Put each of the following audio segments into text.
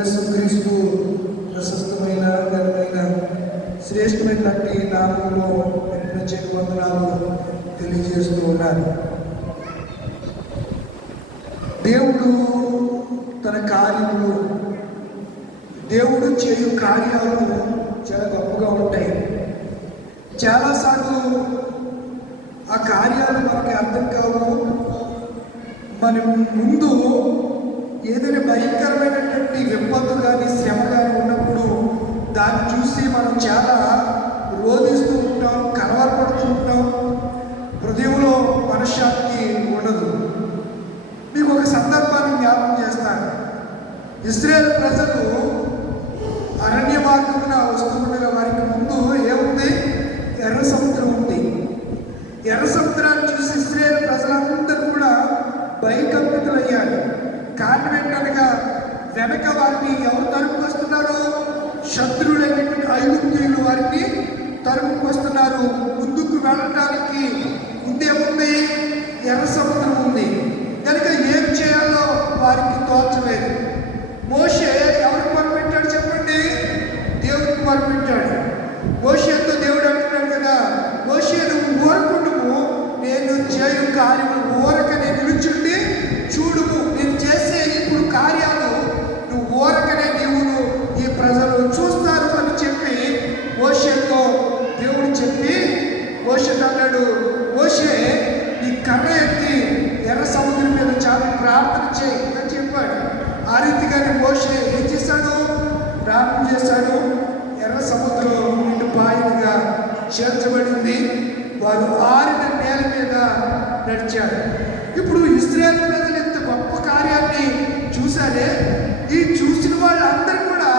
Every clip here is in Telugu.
యేసుక్రీస్తు ప్రశస్తమైన ఘనమైన శ్రేష్టమైనటువంటి నామంలో ప్రత్యేక వందనాలు తెలియజేస్తూ ఉన్నారు. దేవుడు తన కార్యములు, దేవుడు చేయు కార్యాలు చాలా గొప్పగా ఉంటాయి. చాలాసార్లు ఆ కార్యాలు మనకి అర్థం కావు. మన ముందు ఏదైనా భయంకరమైనటువంటి విపత్తు కానీ శ్రమ కానీ ఉన్నప్పుడు దాన్ని చూసి మనం చాలా రోధిస్తూ ఉంటాం, కలవరపడుతూ ఉంటాం. హృదయంలో మనశ్శాంతి ఉండదు. మీకు ఒక సందర్భాన్ని జ్ఞాపకం చేస్తాను. ఇశ్రాయేలు ప్రజలు అరణ్య మార్గమున వస్తుండగా వారికి ముందు ఏముంది? ఎర్ర సముద్రం ఉంది. ఎర్ర సముద్రాన్ని చూసి ఇశ్రాయేలు ప్రజలందరూ కూడా భయకంపితులయ్యారు. కారణం ఏంటనగా వెనక వారిని ఎవరు తరుముకొస్తున్నారు? శత్రువులైనటువంటి ఐగుప్తీయులు వారిని తరుముకొస్తున్నారు. ముందుకు వెళ్ళడానికి ముందేముంది? ఎర్ర సముద్రం ఉంది. కనుక ఏం చేయాలో వారికి తోచలేదు. మోషే ఎవరికి మొరపెట్టాడు చెప్పండి? దేవుడికి మొరపెట్టాడు. మోషేతో దేవుడు అంటున్నాడు కదా, మోషే నువ్వు ఊరకుండుము, నేను చేయు కార్యము ఊరకనే నిలుచుండి చూడుము. నేను చేసే ఇప్పుడు కార్యాలు నువ్వు ఊరకనే నీవును ఈ ప్రజలు చూస్తారు అని చెప్పి మోషేతో దేవుడు చెప్పి మోషేతో అన్నాడు, మోషే నీ కర్ర ఎత్తి ఎర్ర సముద్రం మీద చాలా ప్రార్థన చేయి అని చెప్పాడు. ఆ రీతిగానే మోషే ఏం చేశాడు? ప్రార్థన చేశాడు. ఎర్ర సముద్రం నిండు పాయలుగా చేర్చబడింది. వారు ఆరిన నేల మీద నడిచారు. ఇప్పుడు ఇశ్రాయేలు ప్రజలు ఎంత గొప్ప కార్యాన్ని చూశారే, ఈ చూసిన వాళ్ళందరూ కూడా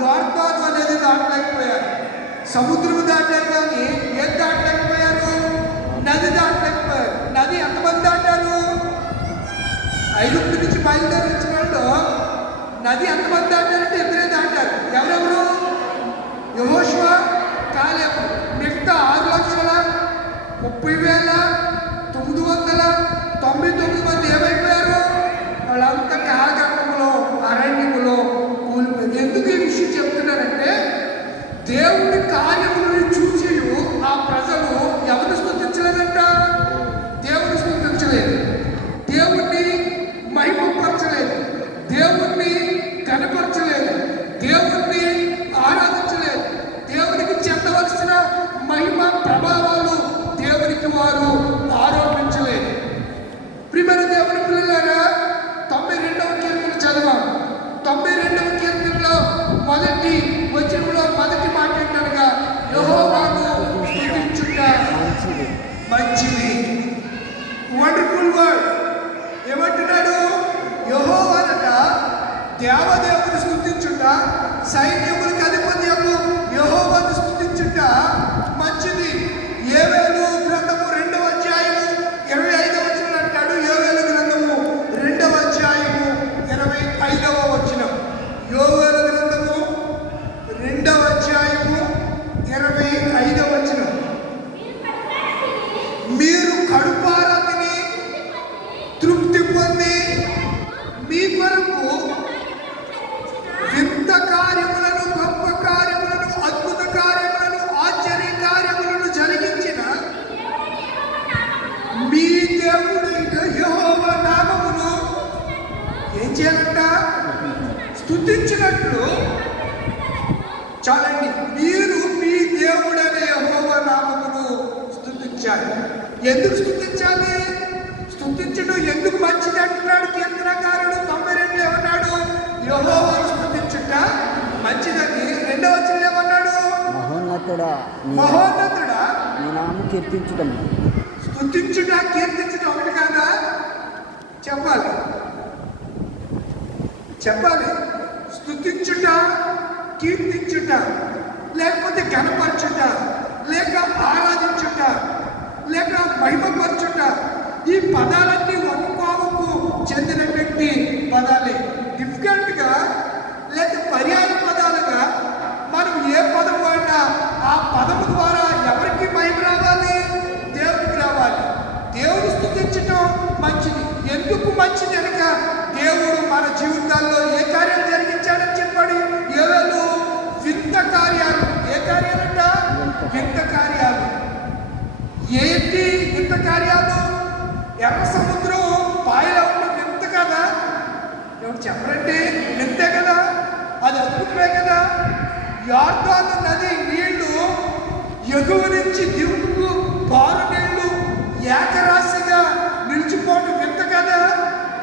యోర్దాను అనేది దాటలేకపోయారు. సముద్రం దాటారు కానీ ఏం దాటలేకపోయారు? నది దాటలేకపోయారు. నది ఎంతమంది దాటారు? ఐగుప్తు నుంచి బయలుదేరి వచ్చిన వాళ్ళు నది ఎంతమంది దాటారంటే ఇద్దరే దాటారు. ఎవరెవరు? యెహోషువ, కాలేబు. మిగతా 6,30,999 మంది ఏమైపోయారు? వాళ్ళంతా కాలగర్భంలో అరణ్యములో కూలిపోయారు. ఎందుకు ఈ విషయం చెప్తున్నారంటే, దేవుడి కార్యములను చూసి ఆ ప్రజలు ఎవరిని స్తుతించలేదంట? దేవుడిని స్తుతించలేదు, దేవుణ్ణి మహిమపరచలేదు, దేవుణ్ణి కనపరచలేదు, దేవుణ్ణి ఆరాధించలేదు. దేవునికి చెందవలసిన మహిమ ప్రభావాలు దేవునికి వారు ఆరోపించలేదు. ప్రియమైన దేవుని పిల్లలారా, 92వ కీర్తన చదవాం. 92వ కీర్తనలో మొదటి వచనంలో మొదటి మాట ఏంటనగా, యెహోవాను స్తుతించుట మంచిది. Wonderful word. ఏమంటున్నాడు? యెహోవానట దేవదేవుని స్తుతించుట, సైన్యములకు అధిపత్యము యెహోవాను స్తుతించుట మంచిది. యోవేలు గ్రంథము 2వ అధ్యాయము 25వ వచనం అంటాడు. యోవేలు గ్రంథము 2వ అధ్యాయము 25వ వచనం. యోవేలు గ్రంథము 2వ అధ్యాయము 25వ వచనం. మీరు కడుపారా తిని తృప్తి పొంది మీ కొరకు వింత కార్యములను, గొప్ప కార్యములను, అద్భుత కార్యములను, ఆశ్చర్య కార్యములను జరిగించిన మీ దేవుడైన యెహోవా నామమును ఏం చేయాలంట? స్తుతించినట్లు. చాలండి. మీరు మీ దేవుడైన యెహోవా నామమును స్తుతించాలి. ఎందుకు స్తుతించాలి? స్తుతించడం ఎందుకు మంచిది అంటున్నాడు కీర్తనకారుడు. 92 ఏమన్నాడు? యెహోవాను స్తుతించుట మంచిదని. 2వ వచనం ఏమన్నాడు? మహోన్నతుడా నీ నామము కీర్తించుట. స్తుతించుట కీర్తించుట ఒకటి కాదా? చెప్పాలి. స్తుతించుట, కీర్తించుట, లేకపోతే కనపరచుట, లేక ఆరాధించుట, లేక మహిమపరచుట, ఈ పదాలన్నీ ఒక్కొక్కకు చెందినటువంటి పదాలే. డిఫికల్ట్గా లేక పర్యాయ పదాలుగా మనం ఏ పదం వాడినా ఆ పదము ద్వారా ఎవరికి మహిమ రావాలి? దేవుడికి రావాలి. దేవుడు స్తుతించటం మంచిది. ఎందుకు మంచిది అనగా దేవుడు మన జీవితాల్లో ఏ కార్యం జరిగించాడని చెప్పి వింత కార్యాలు. ఏంటి వింత కార్యాలు? ఎర్ర సముద్రం పాయలో ఉన్న వింత కదా, ఎవరు చెప్పరండి? వింతే కదా, అది అద్భుతమే కదా. యొర్దాను నది నీళ్లు ఎగువ నుంచి దిగువకు పారు నీళ్లు ఏకరాశిగా నిలిచిపోవడం వింత కదా.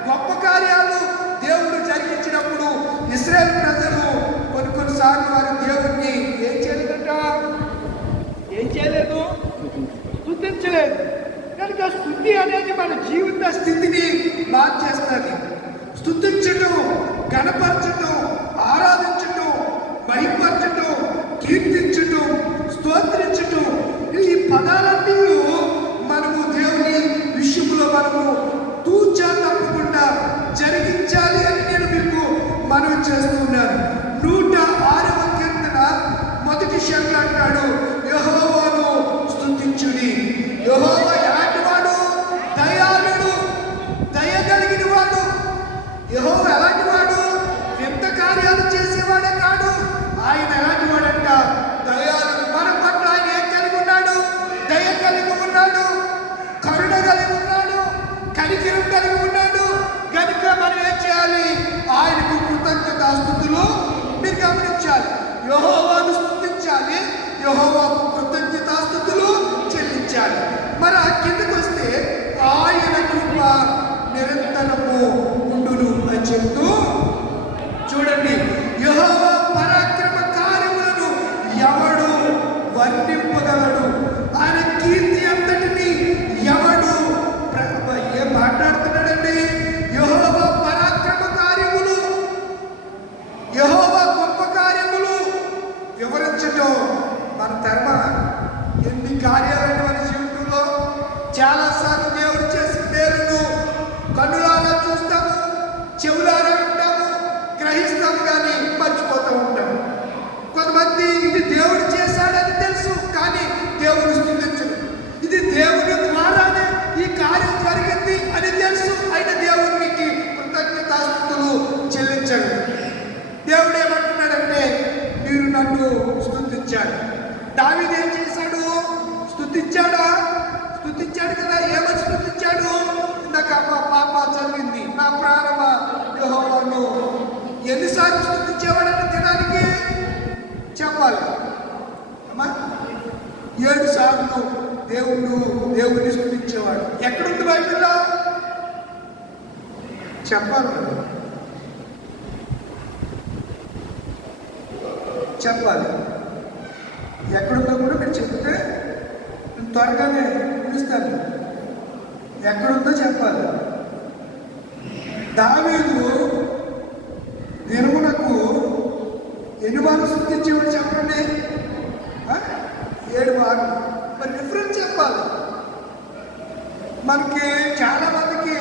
గొప్ప కార్యాలు దేవుడు జరిగించినప్పుడు ఇశ్రాయేలు ప్రజలు కొన్నిసార్లు వారి దేవుణ్ణి ఏం చేయలేదట? ఏం చేయలేదు? స్తుతించలేదు. కనుక స్తుతి అనేది మన జీవిత స్థితిని మార్చేస్తుంది. స్తుతించటం, గణపరచటం, ఆరాధించటం, బయపరచటం, కీర్తించటం, స్తోత్రించటం, ఈ పదాలన్నీ మనము దేవుని విషయంలో మనము తూచా తప్పకుండా జరిగించాలి అని నేను మీకు మనవి చేస్తున్నాను. 106వ కీర్తన మొదటి శరణు అంటాడు, యెహోవాను స్తుతించుడి. యెహోవా ఎలాంటి వాడు? దయాళుడు, దయ కలిగిన వాడు. యెహోవా ఎలాంటి వాడు? వింత కార్యాలు చేసేవాడే కాదు. ఆయన ఎలాంటి వాడంట? దయాళుడు. మన పట్ల ఆయన ఏం కలిగి ఉన్నాడు? దయ కలిగి ఉన్నాడు, కరుణ కలిగి ఉన్నాడు, కనికరం కలిగి ఉన్నాడు. కనుక మనం ఏం చేయాలి? ఆయనకు కృతజ్ఞతాస్తుతులు మీరు గమనించాలి. యెహోవాను స్తుతించాలి, యెహోవాకు కృతజ్ఞతాస్తుతులు చెల్లించాలి. మరి ఆ కిందకు వస్తే ఆయన కృప నిరంతరము ఉండును అని చెప్తూ చూడండి, యెహోవా పరాక్రమ కార్యములను ఎవడు వర్ణింపగలడు? ఆయన కీర్తి అంతటిని ఎవడు ఏం మాట్లాడుతున్నాడండి? యెహోవా పరాక్రమ కార్యములు, యెహోవా గొప్ప కార్యములు వివరించటం మన ధర్మ. ఎన్ని కార్యాలంటే మన జీవితంలో చాలాసార్లు దేవుడు చేసిన మేలును కన్నులారా చూస్తాము, చెవులారా వింటాము, గ్రహిస్తాము, కానీ మర్చిపోతూ ఉంటాము. కొంతమంది ఇది దేవుడు చేశాడని తెలుసు, కానీ దేవుడు స్తుతించడు. ఇది దేవుని ద్వారానే ఈ కార్యం జరిగింది అని తెలుసు, అయిన దేవునికి కృతజ్ఞతాస్తుతులు చెల్లించడు. దేవుడు ఏమంటున్నాడంటే, మీరు నన్ను స్తుతించాడు. దావీదు ఏం చేశాడు? స్తుతించాడా? స్తుతించాడు కదా. ఏమని స్తుతించాడు? ఇందాక పాప చదివింది, నా ప్రాణమా యెహోవాను. ఎన్నిసార్లు స్తుతించేవాడని దినానికి చెప్పాలి అమ్మా? 7 సార్లు దేవుడిని స్తుతించేవాడు. ఎక్కడుంది బైబిల్లో? చెప్పాలి, చెప్పాలి. ఎక్కడుందో కూడా మీరు చెప్తే త్వరగానే పిలుస్తాను. ఎక్కడుందో చెప్పాలి. దావీదు దినమునకు ఎన్ని మార్లు స్తుతించేవాడు చెప్పండి? 7 మార్లు. మరి డిఫరెన్స్ చెప్పాలి. మనకి చాలా మందికి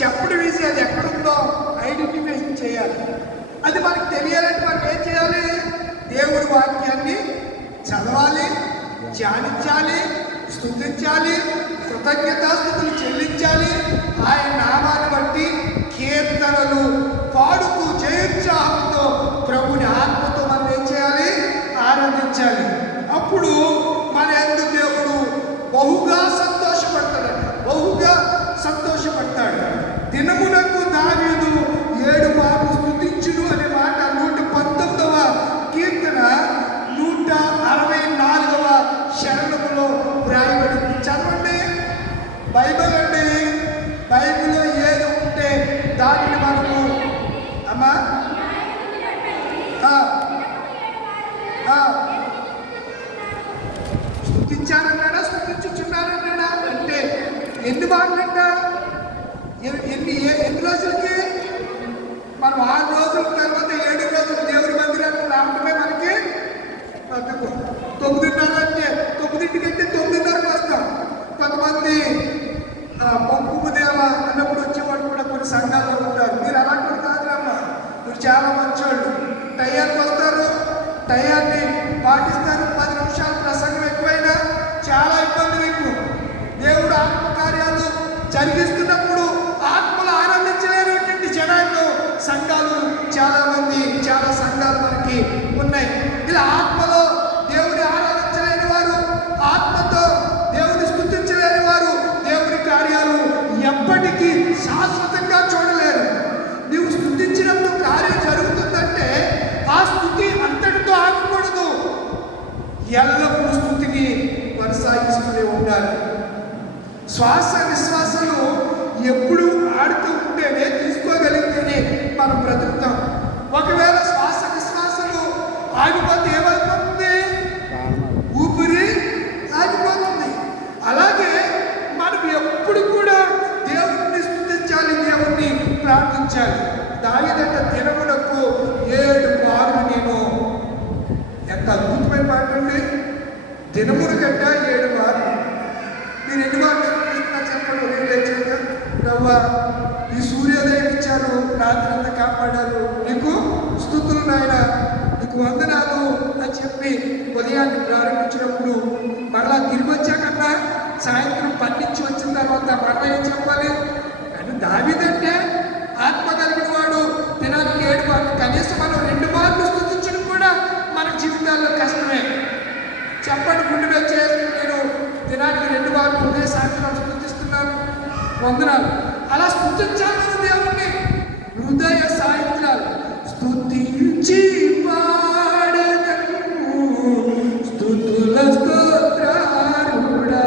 చెప్పడం ఈజీ, అది ఎక్కడుందో ఐడెంటిఫికేషన్ చేయాలి. అది మనకు తెలియాలంటే మనం ఏం చేయాలి? దేవుడి వాక్యాన్ని చదవాలి, ధ్యానించాలి, స్తుతించాలి, కృతజ్ఞతాస్తుతులు చెల్లించాలి. ఆయన నామాన్ని బట్టి కీర్తనలు పాడుతూ జయోత్సాహంతో ప్రభుని ఆత్మతో మనం ఏం చేయాలి? ఆనందించాలి. అప్పుడు మన యందు దేవుడు బహుగా సంతోషపడతాడు, బహుగా సంతోషపడతాడు. దినమునకు దావీదు 7 మార్లు స్తుతించును అనే మాట 119వ కీర్తన 164వ శరణములో వ్రాయబడింది. చదవండి. బైబిల్ అండి. బైబిల్లో ఏది ఉంటే దానిని మనము అమ్మా స్తుతించానన్నాడా, స్తుతించుచున్నానన్నాడా అంటే ఎన్ని మార్లంట? ఎన్ని రోజులకి? మనం 6 రోజుల తర్వాత 7 రోజులు దేవుడి మందిరానికి రావడమే మనకి బతుకు. 9:30 అంటే 9ంటికంటే 9:30కి వస్తాం. కొంతమంది పంపుదేవ అన్నప్పుడు వచ్చేవాళ్ళు కూడా కొన్ని సంఘాల్లో ఉంటారు. మీరు అలాంటి వాళ్ళు కాదురమ్మా, మీరు చాలా మంచోళ్ళు. టయానికి వస్తారు, టయాన్ని పాటిస్తారు. 10 నిమిషాలు ప్రసంగం ఎక్కువైనా చాలా ఇబ్బంది మీకు. దేవుడు ఆత్మకార్యాలు జరిగిస్తున్నప్పుడు ఆత్మలు ఆనందించలేనటువంటి జనాల్లో సంఘాలు చాలా సంఘాలు మనకి ఉన్నాయి. ఇలా ఆత్మలో దేవుడి ఆరాధించలేని శాశ్వతంగా చూడలేరు. నీవు స్తుతించినప్పుడు కార్యం జరుగుతుందంటే ఆ స్తుతి అంతటితో ఆగకూడదు. ఎల్లప్పుడూ స్తుతిని కొనసాగిస్తూనే ఉండాలి. శ్వాస నిశ్వాసలు ఎప్పుడు ఆడుతూ ఉంటేనే, తీసుకోగలిగితేనే మనం బ్రతుకుతాం. ఒకవేళ శ్వాస నిశ్వాసలు ఆగిపోతే ఏమైపోతుంది? ఊపిరి ఆగిపోతుంది. అలాగే మనం ఎప్పుడు కూడా దేవుణ్ణి స్తుతించాలి, దేవుణ్ణి ప్రార్థించాలి. దావీదంట దినములకు 7 మార్లు నేను, ఎంత అద్భుతమైన మాట అండి, దినముల కంటే 7 మార్లు. మీరు ఎన్ని మార్లు చెప్పండి. నేను లేచాక రవ్వ ఈ సూర్యోదయం ఇచ్చారు, రాత్రి అంతా కాపాడారు, నీకు స్తుతులు నాయన, నీకు వందనాలు అని చెప్పి ఉదయాన్ని ప్రారంభించినప్పుడు మరలా తిరిగి వచ్చాకన్నా సాయంత్రం పన్నించి వచ్చిన తర్వాత మరలా ఏం చెప్పాలి? కానీ దావీదంటే ఆత్మ కలిగిన వాడు దినానికి 7 మార్లు, కనీసం మనం 2 మార్లు స్తుతించడం కూడా మన జీవితాల్లో కష్టమే. చెప్పండి, గుండె వచ్చే నేను దినానికి 2 మార్లు ఉదయం సాయంత్రం స్తుతిస్తున్నాను, వందనాలు. అలా స్తుతించాలి మన దేవుణ్ణి. హృదయ సాయంత్రాలు స్తుతించి పాడెదను, స్తుతుల స్తోత్రారుడా,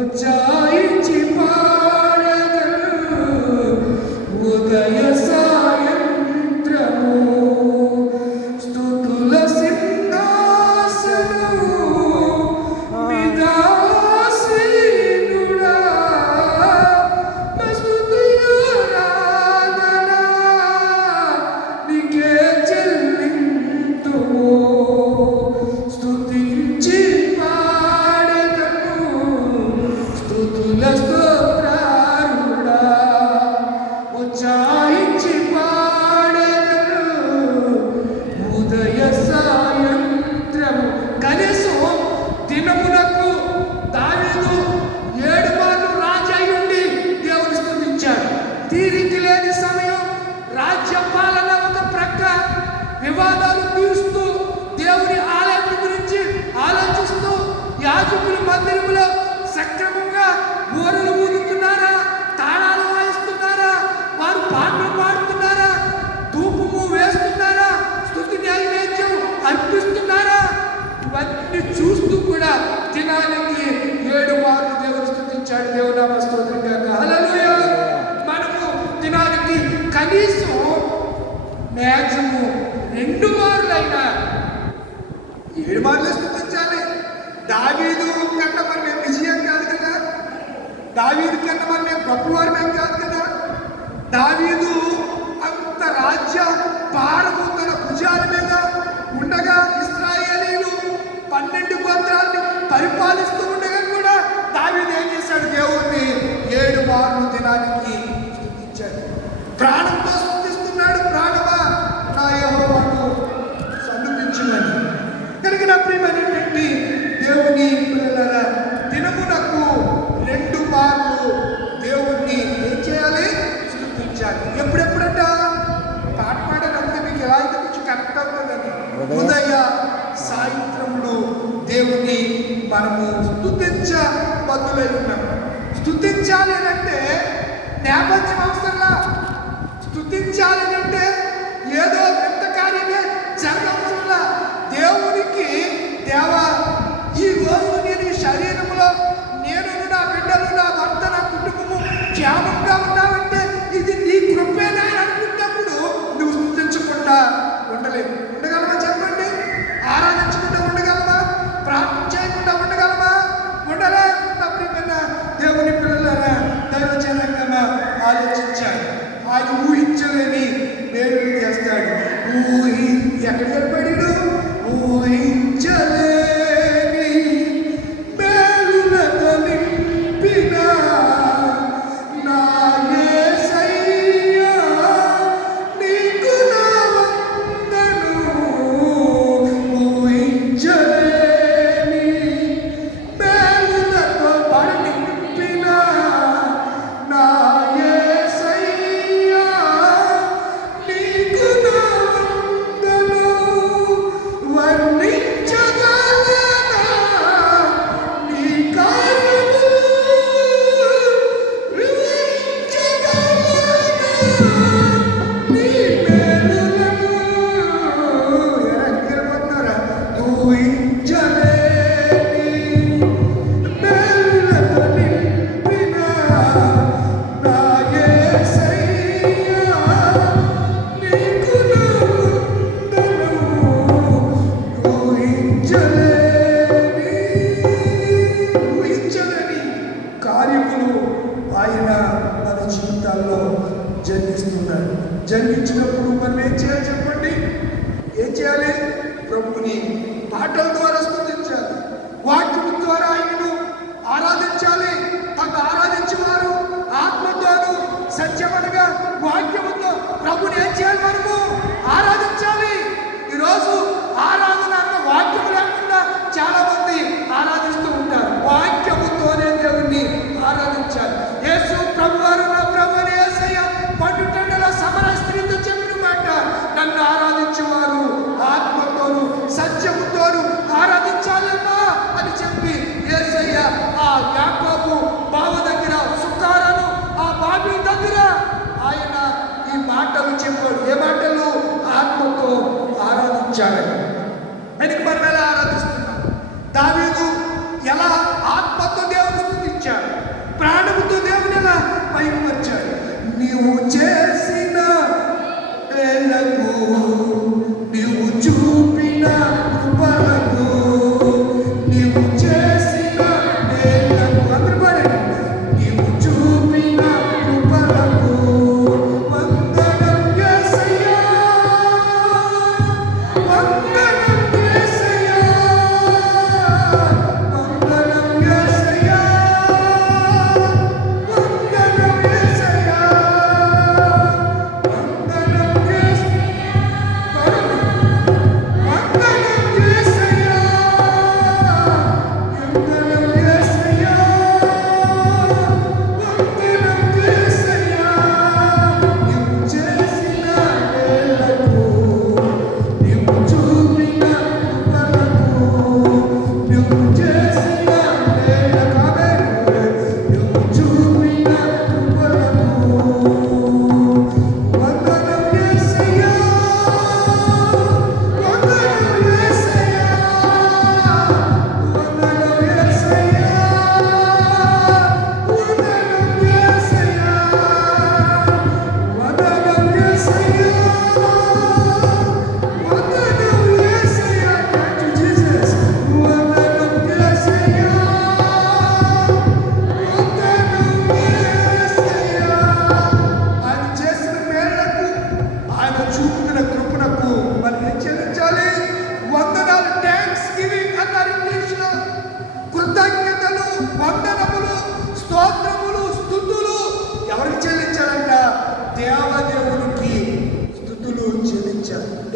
ఉచ్చాయించి పాడెదను ఉదయ సాయంత్రము, స్తుతుల సింహాసనము మిదాసీనుడా, స్తుతియారాధన నీకే చెల్లింతుము, స్తుతించి పాడెదను స్తుతుల స్తోత్రారుడా, ఉచ్చాయించి పాడెదను ఉదయ సాయంత్రము. కనీసం దినమునకు దావీదు 7 మార్లు రాజు అయి ఉండి దేవుని స్తుతించాడు. తీరిక లేని సమయం, రాజ్య పాలన ఒక ప్రక్క, వివాదాలు తీరుస్తూ దేవుని ఆలయం గురించి ఆలోచిస్తూ యాజకుల మందిరంలో సక్రమంగా ఊరలు ఊదుతున్నారా, తాళాలు వాయిస్తున్నారా, వారు పాటలు పాడుతున్నారా, ధూపము వేస్తున్నారా, స్తుతి నైవేద్యం అర్పిస్తున్నారా, ఇవన్నీ చూస్తూ కూడా దినానికి 7 మార్లు దేవుని స్తుతించాడు. దేవునామ స్తోత్రం గాక. హల్లెలూయా. మనము దినానికి కనీసం మ్యాక్సిమం 2 మార్లైనా 7 మార్లు స్తుతించాలి. దావీదు కన్నా మరి మేము విజయం కాదు కదా, దావీదు కన్నా మరి మేము గొప్పవారు మేము కాదు కదా. దావీదు అంత రాజ్య భారము తన భుజాల మీద ఉండగా, ఇశ్రాయేలీయులు 12 గోత్రాన్ని పరిపాలిస్తూ ఉండగా కూడా దావీదు ఏం చేశాడు? దేవుణ్ణి 7 మార్లు దినానికి స్తుతించాడు. ప్రాణంతో స్తుతిస్తున్నాడు. ప్రాణమా నా యెహోవాను సన్నుతించుమని. కనుక నా ప్రియమైనటువంటి దేవుని పిల్లలారా, దినమునకు 2 మార్లు దేవుణ్ణి ఏం చేయాలి? స్తుతించాలి. ఎప్పుడెప్పుడంట? పాట పాడేటప్పుడు మీకు ఎలా అయితే కొంచెం కనెక్ట్ అవుతుందని, ఉదయ సాయంత్రములు దేవుని మనము స్తుతించబద్దులై ఉన్నాం. స్తుతించాలి అంటే నేపథ్యం అవసరంలా. స్తుతించాలి అంటే ఏదో వింత కార్యమే జరగవసరంలా. దేవునికి దేవా, ఈ రోజు నేను ఈ శరీరంలో నేను, నా బిడ్డలు, నా భర్త, నా కుటుంబము క్షేమంగా ఉన్నావంటే ఇది నీ కృపేనా అనుకున్నప్పుడు నువ్వు స్తుతించకుండా ఉండలేవు. ఉండగలమా చెప్పండి? ఆరాధించకుండా ఉండగలమా? ప్రార్థన చేయకుండా ఉండగలమా? ఉండలే. ప్రియమైన దేవుని పిల్లలారా, దైవజనంగా ఆలోచించాడు. ఆయన ఊహించలేని మేలులు చేస్తాడు. ఎక్కడ చెప్పాడు? ఊహించలేని మేలులతో నింపిన నా యేసయ్యా, నీకు నా వందనం. ఊహించలేని మేలులతో నింపిన నా యేసయ్యా, నీకు నా వందనం. జన్మిస్తున్నాడు. జన్మించినప్పుడు మనం ఏం చేయాలి చెప్పండి? ఏం చేయాలి? ప్రభుని పాటల ద్వారా స్తుతించాలి, వాక్యం ద్వారా ఆయనను ఆరాధించాలి. తను ఆరాధించేవారు ఆత్మతోను సత్యమనగా వాక్యముతో ప్రభుని ఏం చేయాలి? మనము ఆరాధించాలి. ఈరోజు ఆరాధన అన్న వాక్యం లేకుండా చాలా మంది ఆరాధిస్తూ ఉంటారు. వాక్యముతోనే దేవుణ్ణి ఆరాధించాలి. యేసు ప్రభువారు నా ప్రభుని యేసయ్య పండుటెండల సమర స్త్రీతో చెప్పిన మాట, నన్ను ఆరాధించేవారు ఆత్మతోను సత్యముతోను ఆరాధించాలమ్మా అని చెప్పి యేసయ్య ఆ యాకోబు బావ దగ్గర సుకారను ఆ బాబీ దగ్గర ఆయన ఈ మాటలు చెప్పాడు. ఏ మాటలు? ఆత్మతో ఆరాధించాలని. ఆయనకి మనం ఎలా ఆరాధిస్తున్నాం? దావీదు ఎలా ఆత్మతో దేవుని స్తుతించాడు, ప్రాణముతో దేవుని ఎలా మహిమపరిచాడు. నీవు చేసిన వేళకు, నీవు చూపిన కృపలకు, నీవు చేసిన వేళకు, అందరూ పాడండి. నీవు చూపిన కృపలకు వందనం యేసయ్యా, వందనం యేసయ్యా, వందనం యేసయ్యా, వందనం యేసయ్యా, వందనం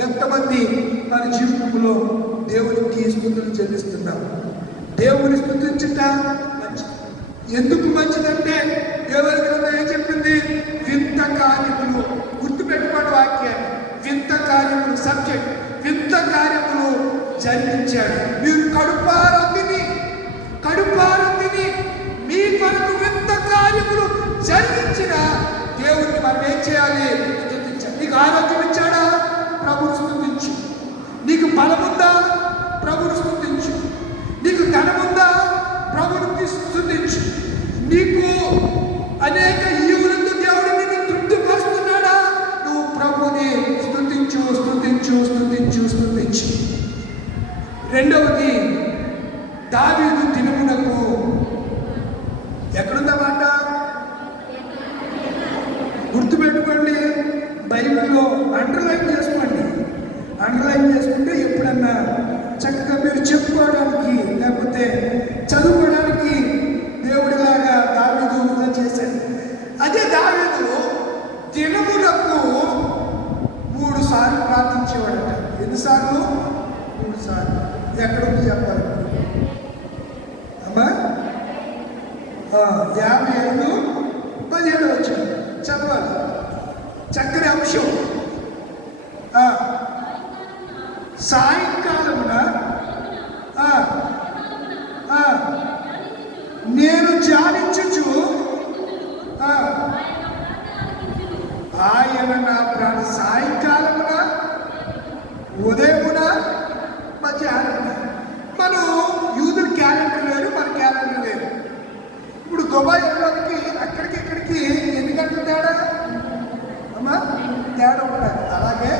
ఎంతమంది మన జీవితంలో దేవునికి స్తుతులు చెల్లిస్తున్నాం? దేవుని స్తుతించుట మంచిది. ఎందుకు మంచిదంటే దేవుని గ్రంథం ఏం చెప్పింది? వింత కార్యములు. గుర్తుపెట్టుకోండి వాక్యాన్ని. వింత కార్యములు సబ్జెక్ట్. వింత కార్యములు జరిగించాడు. మీరు కడుపార తిని మీ కొరకు వింత కార్యములు జరిగించిన దేవుడిని మనం ఏం చేయాలి? స్తుతించాలి. నీకు ఆరోగ్యం ఇచ్చాడా? ప్రభుని స్తుతించు. నీకు బలముందా? ప్రభుని స్తుతించు. నీకు ధనముందా? ప్రభుని స్తుతించు. నీకు అనేక ఈవులతో దేవుడు నీకు తృప్తిపరుస్తున్నాడా? నువ్వు ప్రభుని స్తుతించు, స్తుతించు, స్తుతించు, స్తుతించు. రెండవది, దావీదు దినమునకు ఎక్కడుందన్నమాట? గుర్తుపెట్టుకోండి, బైబిల్లో అండర్లైన్ చేసుకోండి. అండర్లైన్ చేసుకుంటే ఎప్పుడన్నా చక్కగా మీరు చెప్పుకోవడానికి లేకపోతే చదువుకోవడానికి దేవుడిలాగా దావీదు ఇలా చేశాడు. అదే దావీదు దినములకు 3 సార్లు ప్రార్థించేవాడట. ఎన్నిసార్లు? 3 సార్లు. ఎక్కడుంది చెప్పాలి అమ్మా? 57:17 వచ్చింది. చదవాలి. చక్కని అంశం. సాయంకాలమున నేను ధ్యానించుచు ఆయన నా ప్రాణ. సాయంకాలమున, ఉదయమున, మధ్యాహ్నమున. మనం యూదుల క్యాలెండర్ వేరు, మన క్యాలెండర్ వేరు. ఇప్పుడు దుబాయ్ వెళ్ళడానికి అక్కడికి ఇక్కడికి ఎన్ని గంటలు తేడా అమ్మా? తేడా ఉన్నది. అలాగే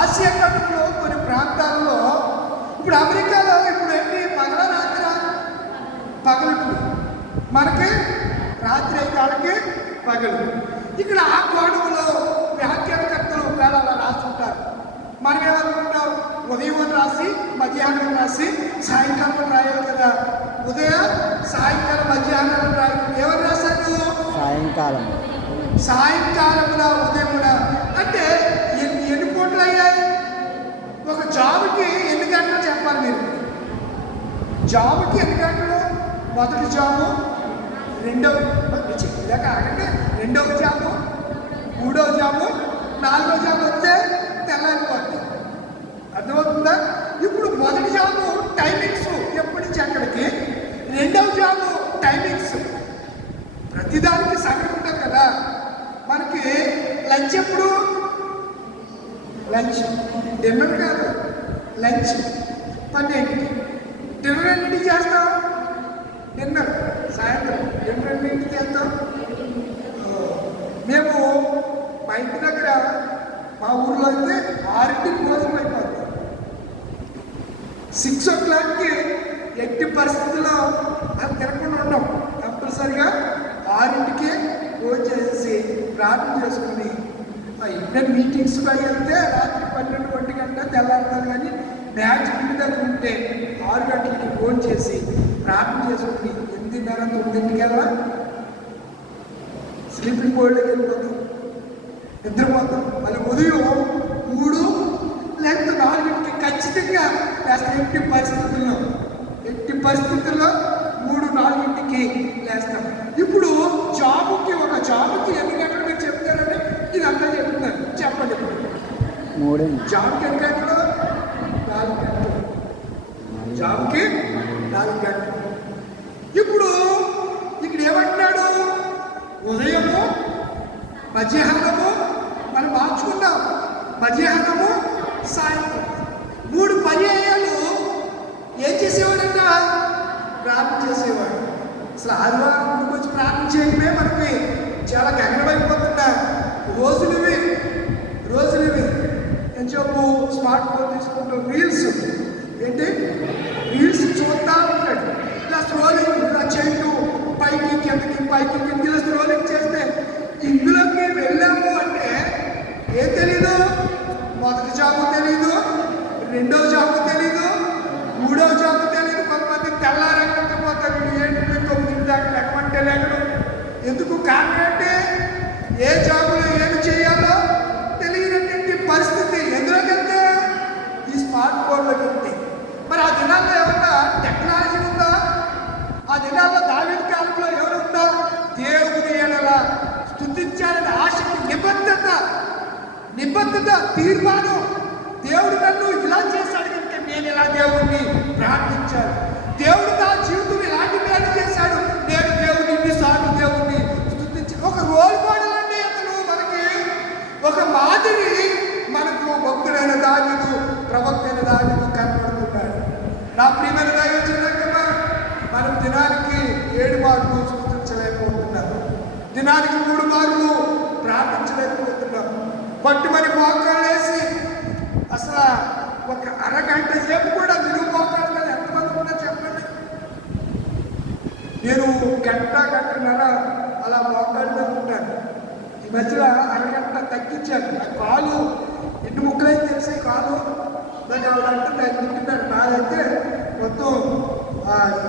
ఆసియా ఖండంలో కొన్ని ప్రాంతాల్లో, ఇప్పుడు అమెరికాలో ఇప్పుడు ఏంటి? పగల రాత్రి పగలు. మనకి రాత్రి అయితే వాళ్ళకి పగలు. ఇక్కడ ఆ కోణంలో వ్యాఖ్యానకర్తలు వేళ అలా రాస్తుంటారు. మనం ఏమనుకుంటాం, ఉదయం రాసి మధ్యాహ్నం రాసి సాయంకాలం రాయాలి కదా. సాయంకాలం మధ్యాహ్నం రాయాలి. ఎవరు రాశారు? సాయంకాలమున ఉదయమున అంటే ఎన్ని పూటలు అయ్యాయి? ఒక జాబుకి ఎన్ని గంటలు చెప్పాలి మీరు? జాబుకి ఎన్ని గంటలు? మొదటి జాబు, రెండవ జాబు, మూడవ జాబు, నాలుగో జాబు వస్తే తెల్లారిపోతుంది. అర్థమవుతుందా? ఇప్పుడు మొదటి జాబు టైమింగ్స్ ఎప్పటి నుంచి ఎక్కడికి, రెండవ జాబు టైమింగ్స్, ప్రతిదానికి సగం ఉంటుంది కదా. మనకి లంచ్ ఎప్పుడు? లంచ్ డిన్నర్ కాదు, లంచ్ 12. డిన్నర్ ఎన్నింటికి చేస్తాం? డిన్నర్ సాయంత్రం. డిన్నర్ ఎన్నింటికి చేస్తాం? మేము మా ఇంటి దగ్గర మా ఊర్లో అయితే 6కి భోజనం అయిపోతుంది. 6 o'clockకి ఎట్టి పరిస్థితుల్లో అది తినకుండా ఉన్నాం. కంపల్సరిగా 6కి భోజనం చేసి ప్రార్థన చేసుకుని ఇండియన్ మీటింగ్స్కి వెళ్తే రాత్రి 12 గంట తెల్లారుతారు. కానీ మ్యాచ్ ఇంటి దగ్గర ఉంటే 6 గంటలకి భోజనం చేసి ప్రార్థన చేసుకుని 8:30, 9కి స్లీపింగ్ బోర్డుకి వెళ్ళిపోతాం, నిద్రపోతాం. మళ్ళీ ఉదయం 3 లేకపోతే 4కి ఖచ్చితంగా లేస్తాం. ఎట్టి పరిస్థితుల్లో 3, 4కి లేస్తాం. ఇప్పుడు ఒక జాబుకి ఎన్ని గంటలు మీరు చెప్తారంటే ఇది అంతా చెప్తున్నారు. చెప్పండి. జాబ్కి ఎన్ని గంటలు? 4 గంటలు. జాబ్కి 4 గంటలు. ఇప్పుడు ఇక్కడ ఏమంటున్నాడు? ఉదయము, మధ్యాహ్నము, మనం మార్చుకుందాం, మధ్యాహ్నము, సాయంత్రం 3 పర్యాయాలు ఏం చేసేవాడంట? ప్రార్థన చేసేవాడు. అసలు ఆదివారం ముందుకు వచ్చి ప్రార్థన చేయడమే మనకి చాలా గగనమైపోతున్నా రోజులు ఇవి. ఎంతసేపు స్మార్ట్ ఫోన్ తీసుకుంటూ రీల్స్ చూస్తూ ఉంటాడు. ఇలా స్క్రోలింగ్, ఇలా చేయటం, పైకి కిందకి ఇలా స్క్రోలింగ్ చేస్తే ఇందులోకి వెళ్ళాము అంటే ఏం తెలీదు? మొదటి జాబు తెలీదు, రెండవ జాబు తెలీదు, మూడవ జాబు తెలీదు. కొంతమంది తెల్లారెక్కడికి పోతారు. 7-9 దాకా లెక్కమంటే లేకడు. ఎందుకు? కారణం అంటే ఏ జాబులో ఏమి చేయాలో తెలియనటువంటి పరిస్థితి. ఎందులోకి వెళ్తే ఈ స్మార్ట్ ఫోన్లోకి వెళ్తే. మరి ఆ దినాల్లో ఏమన్నా టెక్నాలజీ ఉందా? ఆ దినాల్లో దావీదు కాలంలో ఎవరుందా? దేవుని ఎడల స్తుతించాలని ఆశకి నిబద్ధత, తీర్మానం. దేవుడు నన్ను ఇలా చేశాడు కనుక నేను ఇలా దేవుణ్ణి ప్రార్థించాను. దేవుడు నా జీవితం ఇలాంటి మేలు చేశాడు, నేను దేవుని ఇన్నిసార్లు దేవుణ్ణి స్తుతించి. ఒక రోల్ మోడల్ అండి అతను. మనకి ఒక మాదిరి మనకు భక్తుడైన దావీదు, ప్రవక్త అయిన దావీదు కనపడుతున్నాడు. నా ప్రియమైన దైవజనులారా, మనం దినానికి 7 మార్లు స్తుతించలేకపోతున్నాము. దినానికి 3 మార్లు ప్రార్థించలేకపోతున్నాము. పట్టుమని మోకాళ్ళు వేసి అసలు ఒక అరగంట సేపు కూడా నిలువు మోకాళ్ళు మీద ఎంతమంది ఉన్నా చెప్పండి. నేను గంటన్నర అలా మోకాళ్ళలో ఉంటాను. ఈ మధ్యలో అరగంట తగ్గించాను. నా కాలు ఎన్ని ముక్కలైతే తెలిసే కాలు దాన్ని వాళ్ళంటే తగ్గింటారు. నాదైతే మొత్తం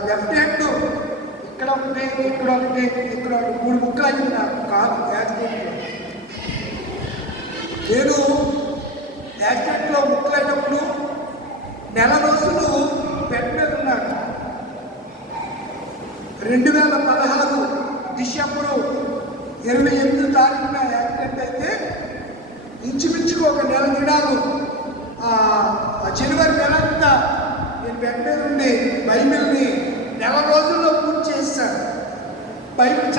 లెఫ్ట్ హ్యాండ్ ఇక్కడ ఒకటి, ఇక్కడ 3 ముక్కలు అయింది నా కాలు యాక్సిడెంట్లో. నేను యాక్సిడెంట్లో ముక్కలైనప్పుడు నెల రోజులు బెడ్ మీద ఉన్నాను. 2016 డిసెంబరు 28 తారీఖున యాక్సిడెంట్ అయితే ఇంచుమించుకు ఒక నెల దినాలు జనవరి నెలంతా నేను బెడ్ మీద ఉండి బైబిల్ని నెల రోజుల్లో పూర్తి చేశాను. బైబిల్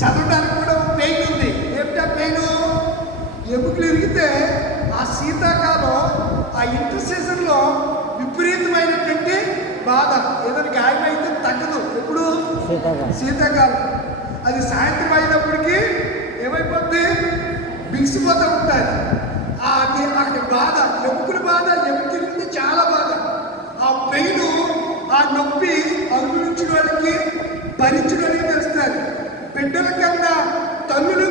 చదవడానికి కూడా పెయిన్ ఉంది. ఏమిటా పెయిన్? ఎముకలు ఇరిగితే ఆ శీతాకాలం, ఆ ఇంటర్ సీజన్లో విపరీతమైనటువంటి బాధ. ఏదైనా గాయమైతే తగ్గదు. ఎప్పుడు? శీతాకాలం. అది సాయంత్రం అయినప్పటికీ ఏమైపోద్ది? బిగిసిపోతూ ఉంటుంది. అక్కడ బాధ, ఎముకల బాధ, ఎముకలింది చాలా బాధ. ఆ పెయిన్, ఆ నొప్పి అనుభవించడానికి భరించడానికి తెలుస్తుంది. బిడ్డల కన్నా తల్లులు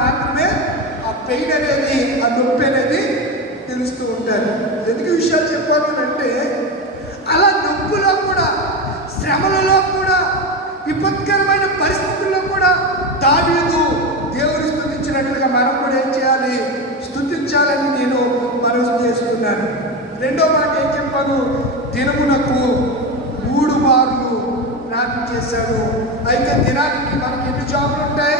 మాత్రమే ఆ పెయిన్ అనేది, ఆ నొప్పి అనేది తెలుస్తూ ఉంటారు. ఎందుకు ఈ విషయాలు చెప్పాను అంటే, అలా నొప్పులో కూడా, శ్రమలలో కూడా, విపత్కరమైన పరిస్థితుల్లో కూడా దావీదు దేవుని స్తుతించినట్లుగా మనం కూడా ఏం చేయాలి? స్తుతించాలని నేను మనవి చేస్తున్నాను. రెండో మాట ఏం చెప్పాను? దినమునకు 3 మార్లు ప్రార్థన చేశాను. అయితే దినానికి మనకి ఎన్ని జాబులు ఉంటాయి?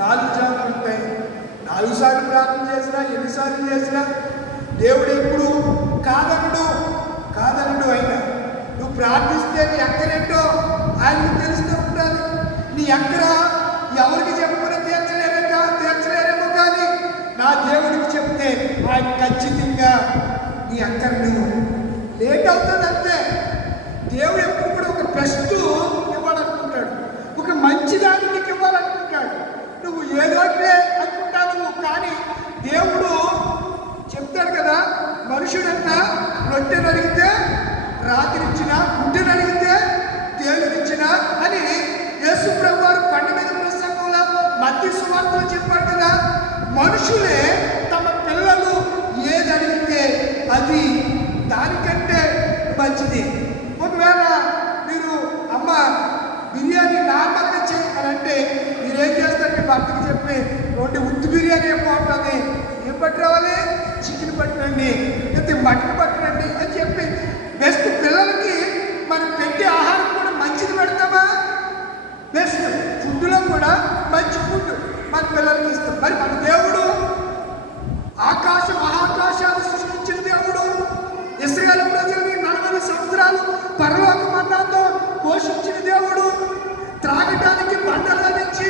4 జాబులు ఉంటాయి. 4 సార్లు ప్రార్థన చేసినా, ఎన్నిసార్లు చేసినా దేవుడు ఎప్పుడు కాదనడు అయినా నువ్వు ప్రార్థిస్తే నీ అక్కరేంటో ఆయనకు తెలుస్తూ ఉండాలి. నీ అక్కర ఎవరికి చెప్పకుండా తీర్చలేరేమో కానీ నా దేవుడికి చెప్తే ఆయన ఖచ్చితంగా నీ అక్కర్ని లేట్ అవుతుంది అంతే. దేవుడు ఎప్పుడు కూడా ఒక బెస్ట్ ఇవ్వాలనుకుంటాడు, ఒక మంచిదాన్ని నీకు ఇవ్వాలనుకుంటాడు. నువ్వు ఏదోట్లే అనుకుంటావు, కానీ దేవుడు చెప్తాడు కదా, మనుషుడంతా రొట్టెను అడిగితే రాత్రిచ్చినా, గుడ్డెను అడిగితే తేలునిచ్చినా అని యేసు ప్రభువు వారు కొండ మీద ప్రసంగంలో మత్తయి సువార్తలో చెప్పాడు కదా. మనుషులే తమ పిల్లలు ఏది అడిగితే అది దానికంటే మంచిది. ఒకవేళ మీరు అమ్మ బిర్యానీ నార్మల్గా చేయాలంటే మీరేం చేస్తారు? మీ భర్తకి చెప్పి రోడ్డు ఉత్తి బిర్యానీ ఏం బాగుంటుంది, ఏం పట్టి రావాలి? చికెన్ పట్టినండి, లేకపోతే మటన్ పట్టినండి అని చెప్పి బెస్ట్ పిల్లలకి మనం పెట్టే ఆహారం కూడా మంచిది పెడతామా? బెస్ట్ ఫుడ్లో కూడా మంచి ఫుడ్ మన పిల్లలకి ఇస్తాం. మరి మన దేవుడు మహాకాశాలు సృష్టించిన దేవుడు, ఇశ్రాయేలు ప్రజల్ని 40 సంవత్సరాలు పరలోక మన్నాతో పోషించిన దేవుడు, త్రాగటానికి బండల నుంచి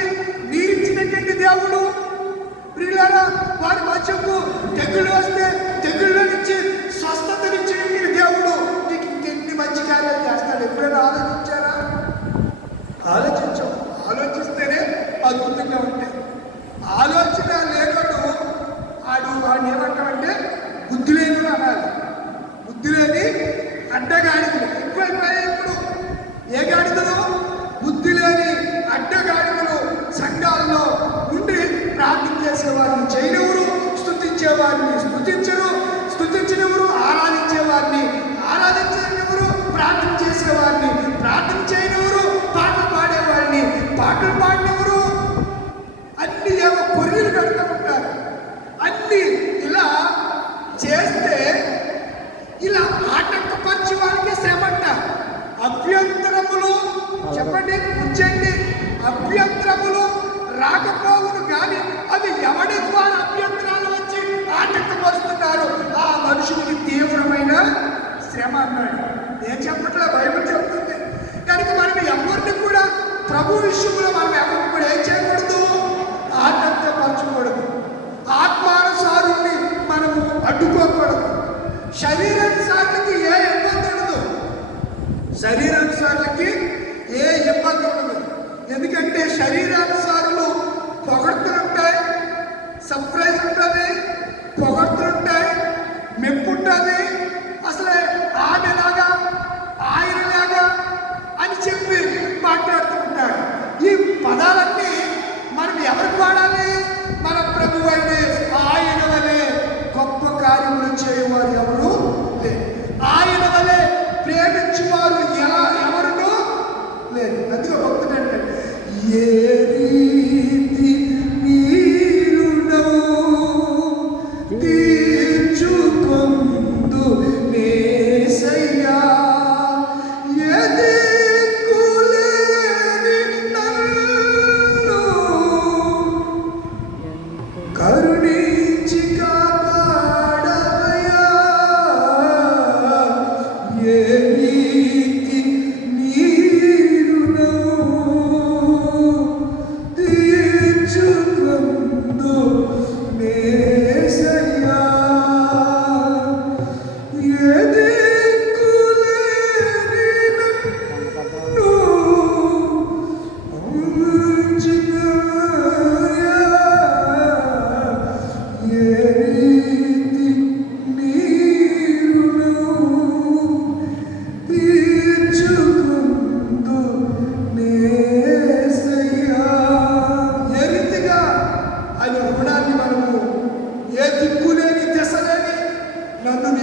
నీరిచ్చినటువంటి దేవుడు, ప్రియులారా వారి మధ్యకు తెగుళ్ళు వస్తే తెగుళ్ళ నుంచి స్వస్థతనిచ్చిన దేవుడు నీకు ఇంకెన్ని మంచి కార్యాలు చేస్తాడు. ఎప్పుడైనా ఆలోచించారా? ఆలోచిస్తేనే అద్భుతంగా ఉంటాయి. ఆలోచన లేనోడు వాడిని ఏమంటామంటే బుద్ధి లేని అనాలి. బుద్ధి లేని అడ్డగాడిదలు ఎక్కువైపోయాయి ఇప్పుడు. ఏ గాడిదలు? బుద్ధి లేని అడ్డగాడిదలు సంఘాల్లో ఉండి ప్రార్థన చేసేవారిని చేయనివ్వరు, స్తుతించేవారిని స్తుతించనివ్వరు, ఆరాధించేవారిని ఆరాధించనివ్వరు, ప్రార్థన చేసేవారిని ప్రార్థన చేయనివ్వరు, పాటలు పాడేవారిని పాటలు పాడినెవరు. అన్ని ఏమో కొర్రీలు పెడుతూ ఉంటారు. అన్ని ఇలా చేస్తే ఇలా ఆటంకపరిచే వారికి శ్రమంట. అభ్యంతరములు చెప్పండి, కూర్చోండి. అభ్యంతరములు రాకపోవును కానీ అవి ఎవడి ద్వారా అభ్యంతరాలు వచ్చి ఆటంకపరుస్తున్నారు ఆ మనుషులకి తీవ్రమైన శ్రమ అన్నాడు. నేను చెప్పట్లే, బైబిల్ చెప్తుంది. కనుక మనం ఎవరిని కూడా ప్రభు విషయంలో మనం ఎవరిని కూడా ఏం చేయకూడదు? ఆటంకపరచకూడదు. ఆత్మానుసారుణ్ణి మనము అడ్డుకోకూడదు. శరీరానుసారులకి ఏ ఇబ్బంది ఉండదు. శరీరానుసారులకి ఏ ఇబ్బంది ఉండదు. ఎందుకంటే శరీరానుసారులు పొగడ్తలుంటాయి, సర్ప్రైజ్ ఉంటుంది, పొగడ్తలుంటాయి, మెప్పు ఉంటుంది. అసలే ఆమెలాగా ఆయనలాగా అని చెప్పి మాట్లాడుతూ ఉంటాడు. ఈ పదాలన్నీ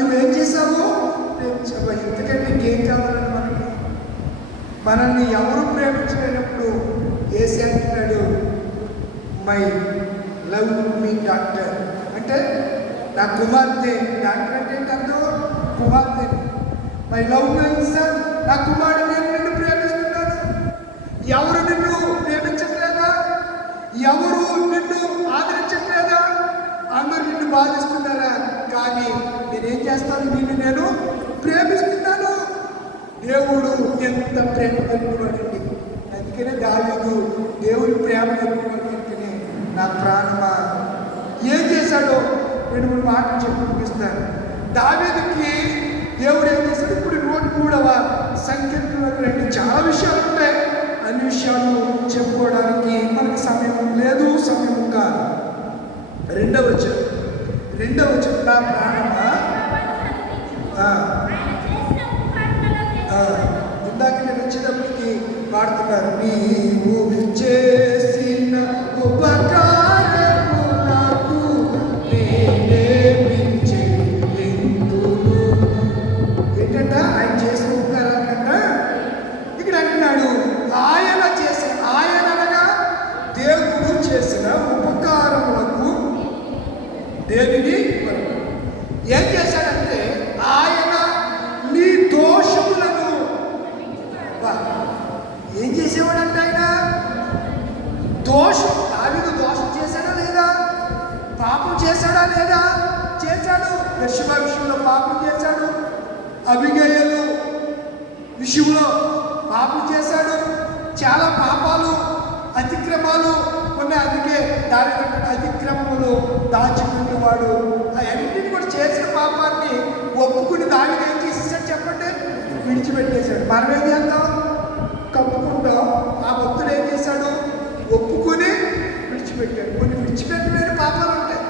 నువ్వేం చేసావు? ఎందుకంటే నీకేం కావాలని మనల్ని ఎవరు ప్రేమించలేనప్పుడు యేసు అంటున్నాడు, మై లవ్ మీ డాక్టర్. అంటే నా కుమార్తె, డాక్టర్ అంటే ఏంటంటే కుమార్తె. మై లవ్ మై సన్, నా కుమారుడు, నేను నిన్ను ప్రేమిస్తున్నాను. ఎవరు నిన్ను ప్రేమించట్లేదా? ఎవరు నిన్ను ఆదరించట్లేదా? అందరూ నిన్ను బాధిస్తున్నారా? కానీ నేనేం చేస్తాను? నిన్ను నేను ప్రేమిస్తున్నాను. దేవుడు ఎంత ప్రేమ కలిగినవాడండి. అందుకనే దావీదు దేవుడి ప్రేమ కలిగినవాడిని, నా ప్రాణమా. ఏం చేశాడో 2-3 మాటలు చెప్పి ముగిస్తాను. దావీదుకి దేవుడు ఏం చేశాడు? ఇప్పుడు 103వ సంకీర్తనలో రండి. చాలా విషయాలు ఉంటాయి, అన్ని విషయాలు చెప్పుకోవడానికి మనకి సమయం లేదు, సమయం కాదు. 2వ వచనం నా ప్రాణమా. ఇందాక నేను వచ్చేటప్పటికి పాడుతున్నారు, నీవు చేసిన ఉపకారములకు నేనేమి చెల్లింతును. ఏంటంట ఆయన చేసిన ఉపకారాలంట ఇక్కడ అంటున్నాడు. ఆయన అనగా దేవుడు చేసిన ఉపకారములకు దేనిని ఏం చేశాడంటే ఆయన నీ దోషములను ఏం చేసేవాడంట. ఆయన దోషం, దావీదు దోషం చేశాడా లేదా? పాపం చేశాడా లేదా? చేశాడు. యెషూవ విషయంలో పాపం చేశాడు, అబిగయలు విషయంలో పాపం చేశాడు. చాలా పాపాలు, అతిక్రమాలు ఉన్నాయి. అందుకే దావీదు అతిక్రమములు దాచుకునేవాడు. అవన్నిటిని కూడా చేసిన పాపాన్ని ఒప్పుకుని దావీదు ఏం చేసేసాడు చెప్పండి? విడిచిపెట్టేశాడు. మనం ఏం చేద్దాం? కప్పుకుంటాం. ఆ భక్తుడు ఏం చేశాడు? ఒప్పుకొని విడిచిపెట్టాడు. కొన్ని విడిచిపెట్టలేని పాపాలు ఉంటాయి.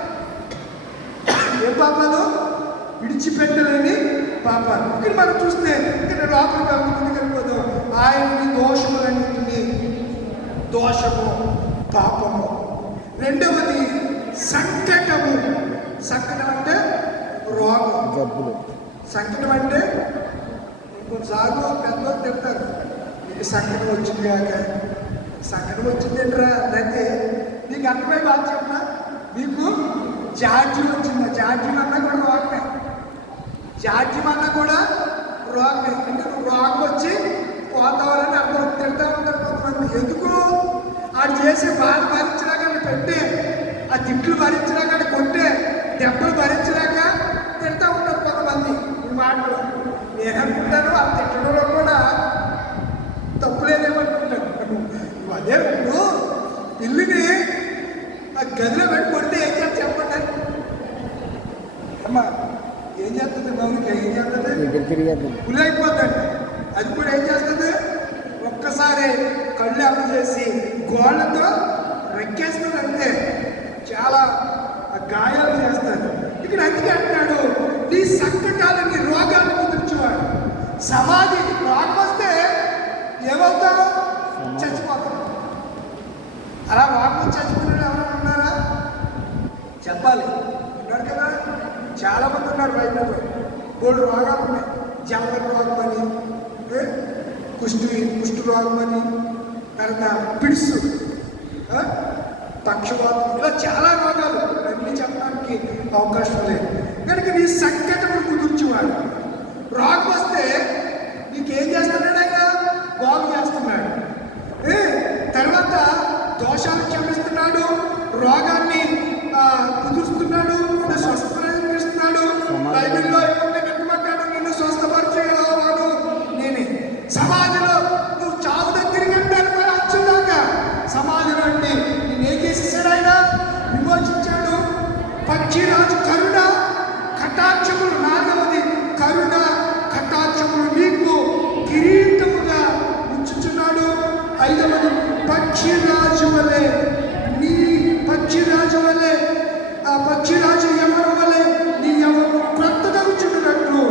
ఏ పాపాలు? విడిచిపెట్టలేని పాపాలు. ఇక్కడ మనం చూస్తే ఇక్కడ లోపలికి ముందుకు వెళ్ళిపోతాం. ఆయనని దోషములన్నింటినీ, దోషము, పాపము. 2వది సంకటము. సంకటం అంటే రోగం, జబ్బులు. సంకటం అంటే కొన్నిసార్లు పెద్దవాళ్ళు తింటారు, నీకు సంకటం వచ్చింది కాక. సంకటం వచ్చిందేంట్రా అంటే నీకు అర్థమై బాధ చెప్పినా, నీకు జాడ్యం వచ్చిందా? జాడ్యం అన్నా కూడా రోగమే. జాడ్యం అన్నా కూడా రోగమే. అంటే నువ్వు రోగం వచ్చి పోతావాలని అర్థం. తింటా ఉంటారు కొంతమంది. ఎందుకు? ఆడు చేసే బాధ భరించలేక పెట్టే, ఆ తిట్లు భరించలేక కొట్టే దెబ్బలు భరించలేక తింటా ఉంటారు కొంతమంది. ఈ మాటలు నేననుకుంటాను, ఆ తిట్టడంలో కూడా తప్పులేదేమనుకుంటాను. నువ్వు అదే నువ్వు ఇల్లుని ఆ గదిలో పెట్టి కొడితే ఏం చేస్తా చెప్పండి అమ్మా? ఏం చేస్తుంది? మౌనిక ఏం చేస్తుంది? పులి అయిపోతుంది. అది కూడా ఏం చేస్తుంది? ఒక్కసారి కళ్ళు అప్పు చేసి గోళ్ళతో రెక్కేస్తుంది. అంతే, చాలా గాయాలు చేస్తారు. ఇక్కడ అందుకే అంటున్నాడు, నీ సంకటాలని, రోగాన్ని కుదిర్చేవాడు. సమాధి రోగం వస్తే ఏమవుతావు? చచ్చిపోతావు. అలా రోగం చచ్చిపోయిన ఎవరైనా ఉన్నారా? చెప్పాలి. ఉన్నారు కదా, చాలా మంది ఉన్నారు బయటలో. 3 రోగాలు ఉన్నాయి. జలగ రోగం అని, కుష్టు రోగం అని, తర్వాత పిడుసు, పక్షవాతం, ఇలా చాలా రోగాలు. అన్నీ చెప్పడానికి అవకాశం లేదు. కనుక నీ సంకటములు కుదుర్చేవాడు. రోగం వస్తే నీకేం చేస్తున్నాడు? ఆయన బాగు చేస్తున్నాడు. తర్వాత దోషాలు క్షమిస్తున్నాడు, రోగాన్ని కుదురుస్తున్నాడు, స్వస్థపరుస్తున్నాడు. బైబిల్లో ఏముంటే నిమ్మకాడు నిన్ను స్వస్థపరిచేవాడు నేనే. సమాధిలో నువ్వు చావు దగ్గరికి వెళ్ళాను కూడా వచ్చేదాకా సమాధిలో అండి నేనేం చేసేసాడు? ఆయన విమోచించాడు. పక్షిరాజు కరుణ కటాక్షములు. 4వది కరుణ కటాక్షములు నీకు కిరీటముగా ఉంచుచున్నాడు. 5వది పక్షిరాజు వలె, నీ పక్షిరాజు వలె, ఆ పక్షిరాజు ఎవరు వలె నీ ఎవరు క్రొత్తగా ఉంచుతున్నట్లు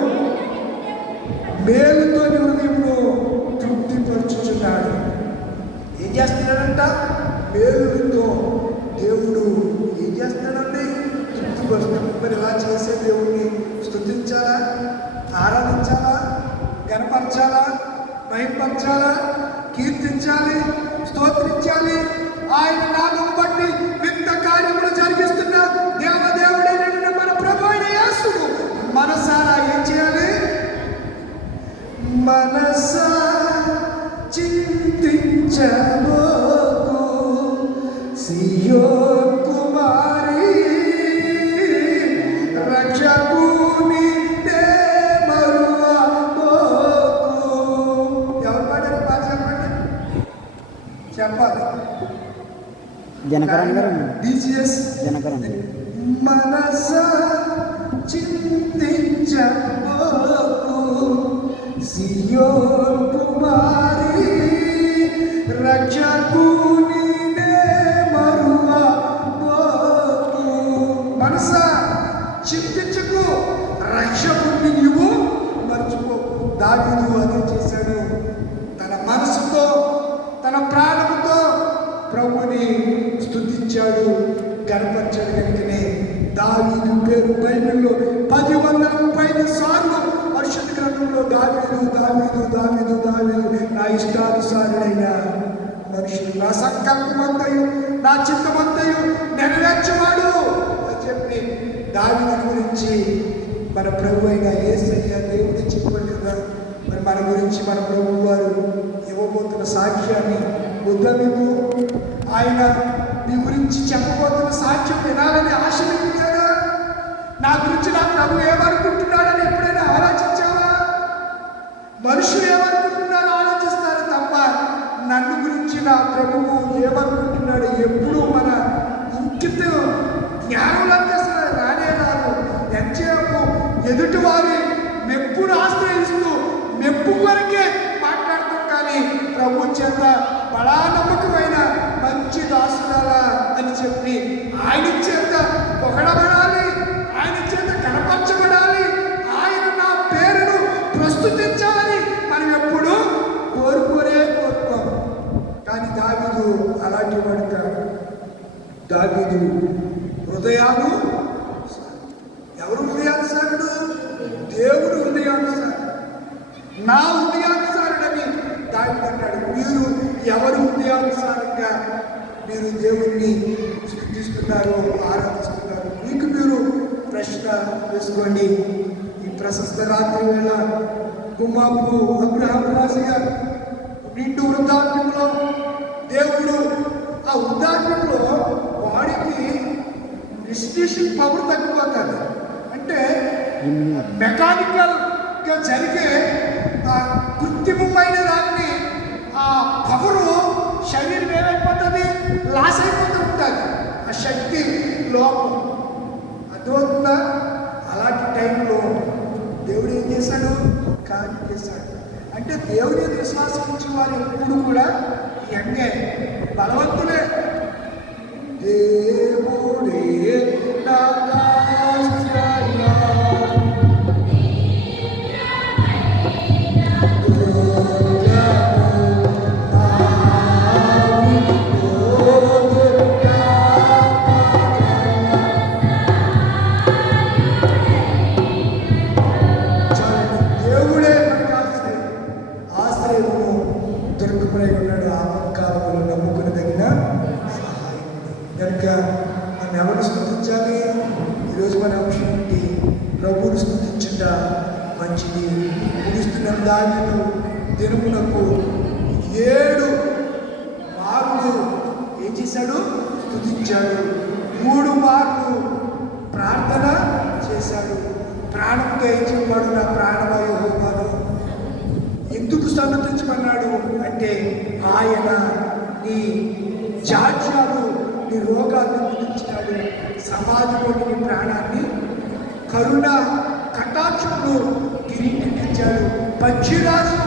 మేలుతో నీ హృదయంలో తృప్తిపరుచుచున్నాడు. ఏం చేస్తున్నాడంట? మేలుతో దేవుడు ఏం చేస్తున్నాడండి? తృప్తిపరుస్తున్నాడు. మరి ఇలా చేసే దేవుడిని స్తుతించాలా, ఆరాధించాలా, గణపరచాలా, మహింపరచాలా, కీర్తించాలి, స్తోత్రించాలి. ఆయన నామం బట్టి వింత కార్యములు జరిగిస్తున్న దేవదేవుడైన మన ప్రభు అయిన యేసును మనసారా ఏం చేయాలి? మనసా చింతించబోకు సియోన్ కుమారి రక్షకుని మరువబోకు. ఎవరు పాడారు? పాట చెప్పాలి. జనకరణ్ గారు DCS జనకరణ్ మనస చింతించబోకు సియోన్ కుమారి రక్షకుని మరువబోకు. మనస చింతించకు, రక్షకుని నీవు మర్చిపోకు. దావీదు అదే చేశాడు. తన మనసుతో, తన ప్రాణముతో ప్రభుని స్తుతించాడు, గణపరిచాడు. కనుకనే దావీదు పేరు బైబిల్లో 10,000 సార్లు పరిశుద్ధ గ్రంథంలో దావీదు దావీదు దావీదు దావీదు నా ఇష్టానుసారుడైన మనుషులు, నా సంకల్పమంతయు నా చిత్తమంతయు నెరవేర్చువాడు అని చెప్పి దావీదు గురించి మన ప్రభు అయిన యేసయ్య దేవుడు చెప్పాడు కదా. మరి మన గురించి మన ప్రభు వారు ఇవ్వబోతున్న సాక్ష్యాన్ని వద్దా మీకు? ఆయన మీ గురించి చెప్పబోతున్న సాక్ష్యం వినాలని ఆశ మీకు లేదా? నా గురించి నా ప్రభు ఏమనుకుంటున్నాడని ఎప్పుడైనా ఆలోచించావా? మనుషులు ఏమనుకుంటున్నారో ఆలోచిస్తారు తప్ప నన్ను గురించి నా ప్రభువు ఏమనుకుంటున్నాడు ఎప్పుడు మన ఇంకిత జ్ఞానంలో అసలు రానే రాదు. ఎంతసేపు ఎదుటివారి మెప్పును ఆశ్రయిస్తూ మెప్పు కొరకే మాట్లాడతాం, కానీ ప్రభు చేత బడా నమ్మకమైన మంచి దాసురాలా అని చెప్పి ఆయన చేత పొగడబడాలి, ఆయన చేత కనపరచబడాలి, ఆయన నా పేరును ప్రస్తుతించాలని మనం ఎప్పుడు కోరుకోం. కానీ దావీదు అలాంటి వాడు కాదు. దావీదు హృదయాలు, ఎవరు హృదయానుసారుడు? దేవుడు హృదయానుసారుడు. నా హృదయానుసారుడని దావీదు అంటాడు. మీరు ఎవరు హృదయానుసారంగా మీరు దేవుణ్ణి స్తుతిస్తున్నారు, ఆరాధిస్తున్నారు? మీకు మీరు ప్రశ్న వేసుకోండి. ఈ ప్రశస్త రాత్రి వేళ గుమ్మాపు అబ్రహాం రాజు గారు నిండు వృద్ధాప్యంలో దేవుడు ఆ వృద్ధాప్యంలో వాడికి డిస్టిషన్ పవర్ తగ్గిపోతుంది. అంటే మెకానికల్గా జరిగే కృత్రిమమైన దాన్ని ఆ పవరు శరీరం ఏమైపోతుంది? లాస్ అయిపోతూ ఉంటుంది. ఆ శక్తి లోపం అర్థమవుతుందా? అలాంటి టైంలో దేవుడు ఏం చేశాడు? కార్యం చేశాడు. అంటే దేవుడి విశ్వాసం ఇచ్చిన వారు ఎప్పుడు కూడా ఎంగే బలవంతులే. దేవుడే మంచిది. ముగిస్తున్న దానిలో దినమునకు 7 మార్లు ఏం చేశాడు? స్తుతించాడు. 3 మార్లు ప్రార్థన చేశాడు. ప్రాణంతో ఏం చెప్పాడు? నా ప్రాణమయ హోమాను ఎందుకు సన్నతించమన్నాడు అంటే ఆయన నీ జాడ్యాలు, నీ రోగాన్ని గురించినాడు. సమాధిలో నీ ప్రాణాన్ని కరుణ కటాక్షములు కిరీటించాడు. పక్షిరాజు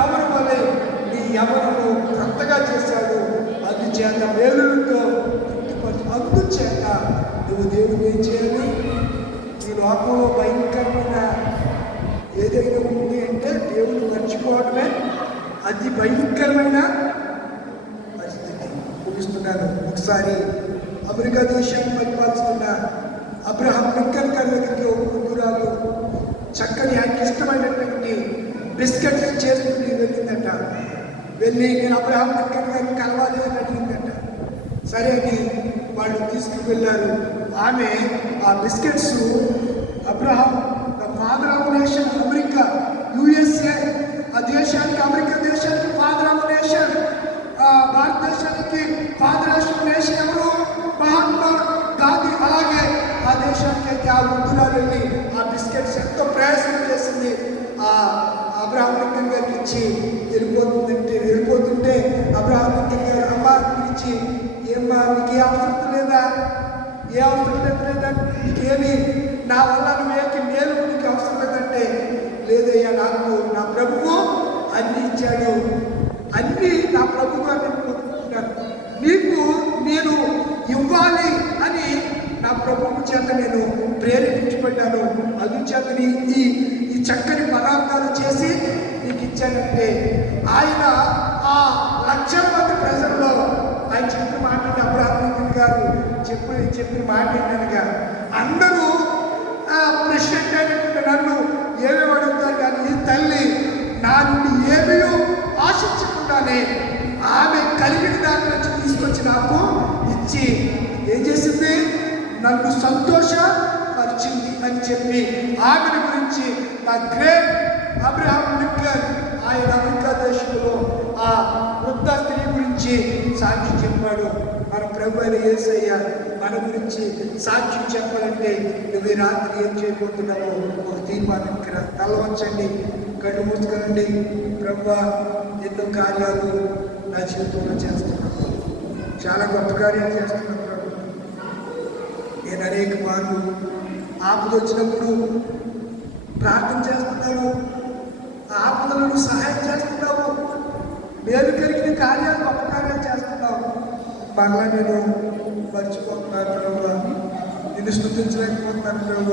ఎవరి వలె నీ ఎవరను క్రొత్తగా చేశాడు. అందుచేత వేలులతో అందుచేత నువ్వు దేవుడు ఏం చేయాలి? ఈ లోకంలో భయంకరమైన ఏదైనా ఉంది అంటే దేవుడు మర్చిపోవడమే అది భయంకరమైన పరిస్థితి. ముగిస్తున్నాను. ఒకసారి అమెరికా దేశాన్ని పరిపాలిస్తున్న అబ్రహాం లింకన్ గారి దగ్గరికి ఒక గురురాలు బిస్కెట్స్ చేసుకుని వెళ్ళిందట. వెళ్ళి నేను అబ్రహాం లింకన్ గారిని కలవాలి అని అడిగిందట. సరే అని వాళ్ళు తీసుకువెళ్ళారు. ఆమె ఆ biscuits Abraham the father of nation, America, USA ఆ దేశానికి, అమెరికా దేశానికి ఫాదర్ ఆఫ్ నేషన్, భారతదేశానికి ఫాదర్ ఆఫ్ నేషన్ ఎవరు? మహాత్మా గాంధీ. అలాగే ఆ దేశానికి అయితే ఆ వృద్ధురాలు వెళ్ళి ఆ బిస్కెట్స్ ఎంతో ప్రయాసం చేసింది. ఆ అబ్రహాం లింకన్ గారికి ఇచ్చి వెళ్ళిపోతుంటే అబ్రహాం లింకన్ గారు అమ్మా ఇచ్చి, ఏమ్మా నీకు ఏ అవసరం లేదా? ఏ అవసరం లేదా? నీకేమి నా వల్ల నువ్వేకి మేలు నీకు అవసరం లేదంటే, లేదయ్యా నాకు నా ప్రభువు అన్ని ఇచ్చాడు, అన్నీ నా ప్రభువు అని అనుకుంటున్నాను, నీకు నేను ఇవ్వాలి అని నా ప్రభువు చేత నేను ప్రేరేపించబడ్డాను, అందుచేతని ఈ చక్కని పదార్థాలు చేసి నీకు ఇచ్చానంటే, ఆయన ఆ లక్షల మంది ప్రజల్లో ఆయన చెప్పిన మాట అబ్రహాం లింకన్ గారు చెప్పిన మాట ఏంటనగా, అందరూ ప్రెసిడెంట్ అయినటువంటి నన్ను ఏమేమి అడుగుతారు, కానీ ఈ తల్లి నా నుండి ఏమీ ఆశించకుండానే ఆమె కలిగిన దాని నుంచి తీసుకొచ్చి నాకు ఇచ్చి ఏం చేసింది? నన్ను సంతోషపరిచింది అని చెప్పి ఆమెను గురించి నా గ్రేట్ అబ్రహాం లింకన్ ఆయన అమెరికా దేశంలో ఆ వృద్ధ స్త్రీ గురించి సాక్షి చెప్పాడు. మన ప్రభు అయిన యేసయ్య మన గురించి సాక్షి చెప్పాలంటే నువ్వు ఈ రాత్రి ఏం చేయబోతున్నావో ఒక దీపాన్ని తలవంచండి, కళ్ళు మూసుకునండి. ప్రభు ఎన్నో కార్యాలు నా జీవితంలో చేస్తున్నాను, చాలా గొప్ప కార్యాలు చేస్తున్నాను ప్రభు. నేను అనేక మార్లు ఆపద వచ్చినప్పుడు ప్రార్థన చేస్తున్నాను, ఆపదలను సహాయం చేస్తున్నావు, మేలు కలిగిన కార్యాలు గొప్ప కార్యాలు చేస్తున్నావు. మరలా నేను మర్చిపోతున్నాను ప్రభు, నిన్ను స్తుతించలేకపోతున్నాను ప్రభు.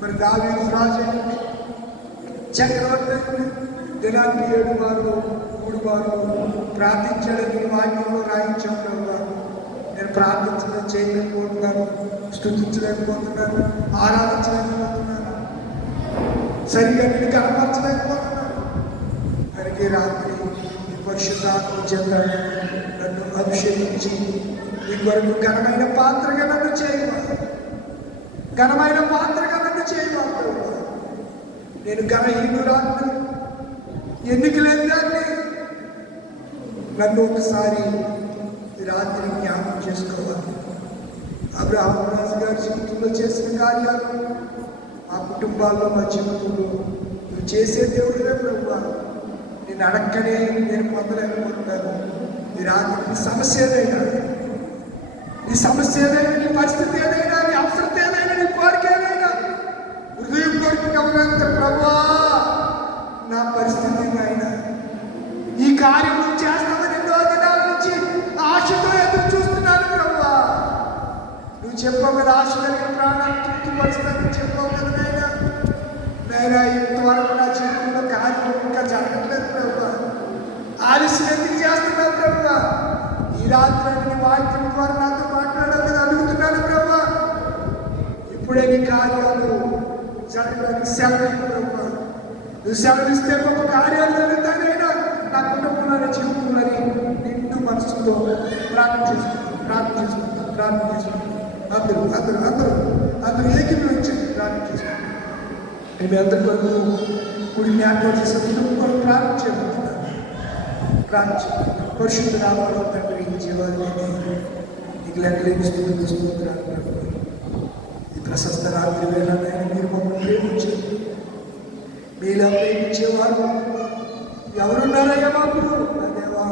మరి దావీదు రాజు చక్రవర్తి దినానికి 7 మార్లు 3 మార్లు ప్రార్థించాడని వాక్యంలో రాయించాం ప్రభు. నేను ప్రార్థించడం చేయలేకపోతున్నాను, స్తుతించలేకపోతున్నాను, ఆరాధించలేకపోతున్నాను, సరిగా నేను కనపరచలేకపోతున్నాను. అందుకే రాత్రి పరిశుద్ధాత్మ చేత నన్ను అభిషేకించి ఈ కొరకు ఘనమైన పాత్రగా నన్ను చేయవాలి, ఘనమైన పాత్రగా నన్ను చేయవాలి. నేను ఘనహీనురాన్ని, ఎన్నిక లేని దాన్ని. నన్ను ఒకసారి రాత్రి జ్ఞాపకం చేసుకోవాలి. అబ్రహాం రాజు గారి జీవితంలో చేసిన కార్యాలు మా కుటుంబాల్లో, మా జీవితంలో నువ్వు చేసే దేవుడివే ప్రభు. నేను అడక్కనే నేను పొందలేకపోతున్నాను. ఈ రాత్రి నీ సమస్య ఏదైనా, నీ సమస్య ఏదైనా, నీ పరిస్థితి ఏదైనా, నీ అవసరం ఏదైనా, నీ కోరిక ఏదైనా, హృదయం కోరిక ఉన్నంత ప్రభువా నా పరిస్థితి అయినా ఈ కార్యం నువ్వు చేస్తామని ఎన్నో దినాల నుంచి ఆశతో ఎదురు చూస్తున్నాను ప్రభువా. నువ్వు చెప్పావు కదా, ఆశ కలిగిన ప్రాణాన్ని తృప్తిపరుస్తానని చెప్పావు కదా నాయనా. నాయనా ఇంతవరకు నా జీవితంలో కార్యం ఇంకా జరగట్లేదు ప్రభువా. ఆలస్యం ఎందుకు చేస్తున్నావు ప్రభువా? ఈ రాత్రి నీ వాక్యం ద్వారా నాతో మాట్లాడాలని అడుగుతున్నాను ప్రభువా. ఇప్పుడే నీ కార్యాలు జరగడానికి సెలవు ప్రభువా. నువ్వు సెలవిస్తే గొప్ప కార్యాలు జరుగుతానైనా నా కుటుంబంలో, నా జీవితంలో నిండు మనసుతో ప్రార్థన చేసుకుంటాను. అందరూ ఏకీభవించండి, ప్రార్థన చేసుకుంటాం. మేము అందరి కొరకు కుడి జ్ఞాపకం చేసే కుటుంబం కొరకు ప్రార్థన చేయబోతున్నాను. పరిశుద్ధ నామములో తండ్రి జీవాన్ని నీకు లెక్కలేని స్తుతులు స్తోత్రాలు. ఈ ప్రశస్త రాత్రి వేళ మీరు మమ్మల్ని ప్రేమించారు. మీలా ప్రేమించేవారు ఎవరున్నారయ్యా మాకు? దేవా,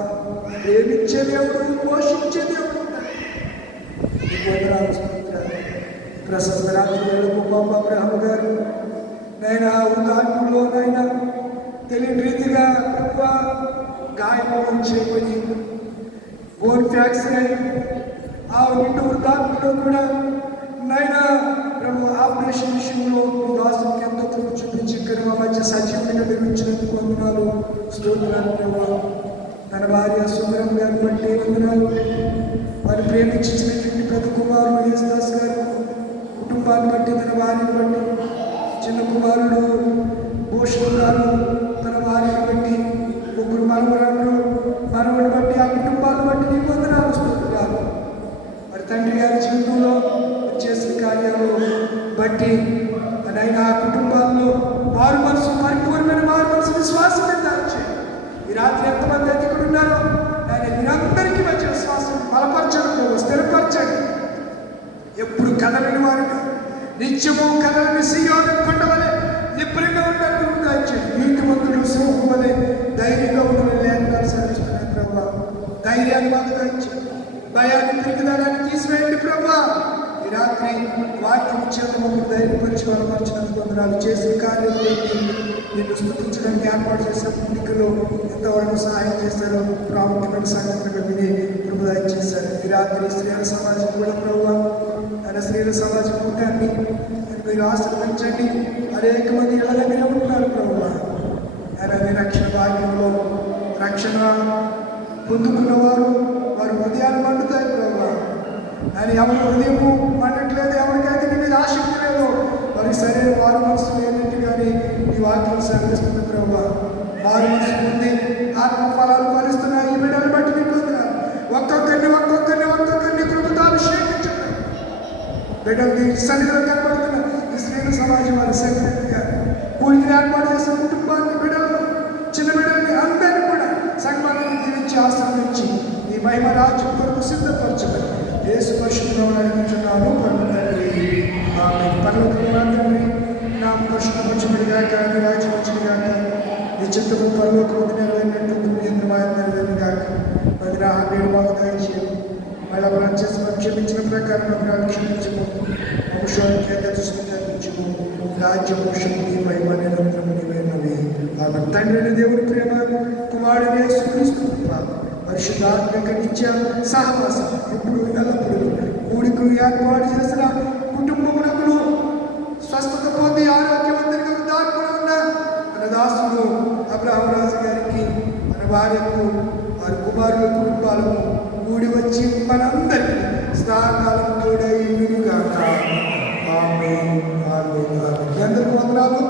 ప్రేమించే దేవుడు, పోషించే దేవుడు ప్రశస్త రాత్రి వేళ గొప్ప అబ్రహాం గారు నైనా వృద్ధాత్మలో నైనా తెలియని రీతిగా గొప్ప గాయం చేయబడి బోన్ ఫ్రాక్చర్ అయి ఆ నిండు వృద్ధాత్మలో కూడా నైనా ప్రభు ఆపరేషన్ విషయంలో దాసుకి ఎంతో కృప చూపించి మా మధ్య సజీవుడిగా నిర్మించినందుకు వందనాలు, స్తోత్రాలు ప్రభు. తన భార్య సుందరం గారిని బట్టి వందనాలు. వారు ప్రేమించినటువంటి పెద్ద కుమారుడు యేసుదాస్ గారు కుటుంబాన్ని బట్టి, తన భార్యను బట్టి, చిన్న కుమారుడు భూషణ్ గారు తన గారి జీవితంలో చేసిన కార్యాలు బట్టి నైనా ఆ కుటుంబాల్లో మారు మనసు పరిపూర్ణమైన మారు మనసు విశ్వాసం దాల్చేయండి. ఈ రాత్రి ఎంతమంది అయితే ఇక్కడ ఉన్నారో ఆయన మీరందరికీ మంచి విశ్వాసం బలపరచండి, స్థిరపరచండి. ఎప్పుడు కదలని వారిని నిత్యము కదలని సియోను కొండ వలె నిబ్బరంగా ఉన్నట్టు దాల్చేయండి. నీతిమంతులు సింహం వలె ధైర్యంగా ఉండని లేఖనాలు సెలవిస్తున్నాయి ప్రభా. ధైర్యాన్ని మాకు దాల్చేయండి, భయాన్ని పిరికిదాన్ని తీసివేయండి ప్రభా. ఈ రాత్రి వాక్యం చేత మమ్మల్ని ధైర్యపరిచి బలపరిచినందుకు వందనాలు. చేసిన కార్యాలు నిన్ను స్తుతించడానికి ఏర్పాటు చేసిన ఎన్నికలు ఎంతవరకు సహాయం చేశారో ప్రాముఖ్యమైన సంఘటనగా విని ప్రభు దయచేశారు. ఈ రాత్రి స్త్రీల సమాజం కూడా ప్రభు ఆయన స్త్రీల సమాజం కూటాన్ని మీరు ఆశీర్వదించండి. అనేక మంది ఇళ్ళ దగ్గర ఉంటున్నారు ప్రభు. ఆయన రక్షణ భాగ్యంలో రక్షణ పొందుకున్న వారు హృదయాలు మండుతాయి ప్రభు. ఆయన ఎవరి హృదయము మండట్లేదు, ఎవరికైతే నీ మీద ఆసక్తి లేదు వారికి సరైన వారు మనసు లేనట్టు కానీ ఈ వాక్యం సెలవిస్తుంది ప్రభు. వారు మనసు ఉంది, ఆత్మ ఫలాలు ఫలిస్తున్నాయి. ఈ బిడ్డలు బట్టి నీకు వందనాలు. ఒక్కొక్కరిని ప్రభుత్వం అభిషేకించండి. బిడ్డలు సన్నిధిలో కనబడుతున్న ఈ స్త్రీల సమాజం వారి సెక్రటరీగా కూడికి ఏర్పాటు చేసిన కుటుంబాన్ని, బిడ్డలను, చిన్న బిడ్డల్ని అందరినీ కూడా సంఘాలను దీవించి ఆశ్రమించి ఈ మహిమ రాజ్యం కొరకు సిద్ధపరచబడి యేసు పరిశుద్ధంలో నడిపించున్నాను పరమతండ్రి. ఆమేన్. పరలోకమున తండ్రి నామం పరిశుద్ధపరచబడిగా కానీ రాజ్యం వచ్చినగాక నీ చిత్తము పరలోకమున నెరవేరినట్టు నెరవేరినగాక అది నా హృదయం మాకు దయచేయండి. మళ్ళీ మనం చేసిన క్షమించిన ప్రకారం నాకు క్షమించము, వంశానికి దర్శించము. రాజ్యం శక్తి మహిమ నిరంతరము నీవైనవి. ఆమె తండ్రిని దేవుని ప్రేమ, కుమారుడు యేసుక్రీస్తు కృప, పరిశుద్ధాత్మిక నిత్య సహవాసం ఇప్పుడు ఎల్లప్పుడూ కూడికు ఏర్పాటు చేసిన కుటుంబమునకును స్వస్థత పొంది ఆరోగ్యవంతంగా ఉదాహరణ ఉన్న మన దాసుడు అబ్రహాము రాజు గారికి, మన భార్యకు, వారి కుమారుల కుటుంబాలకు కూడి వచ్చి మనందరికీ సదాకాలం తోడై ఉండుగాక. ఆమేన్. ఆమేన్. అందరికీ వందనాలు.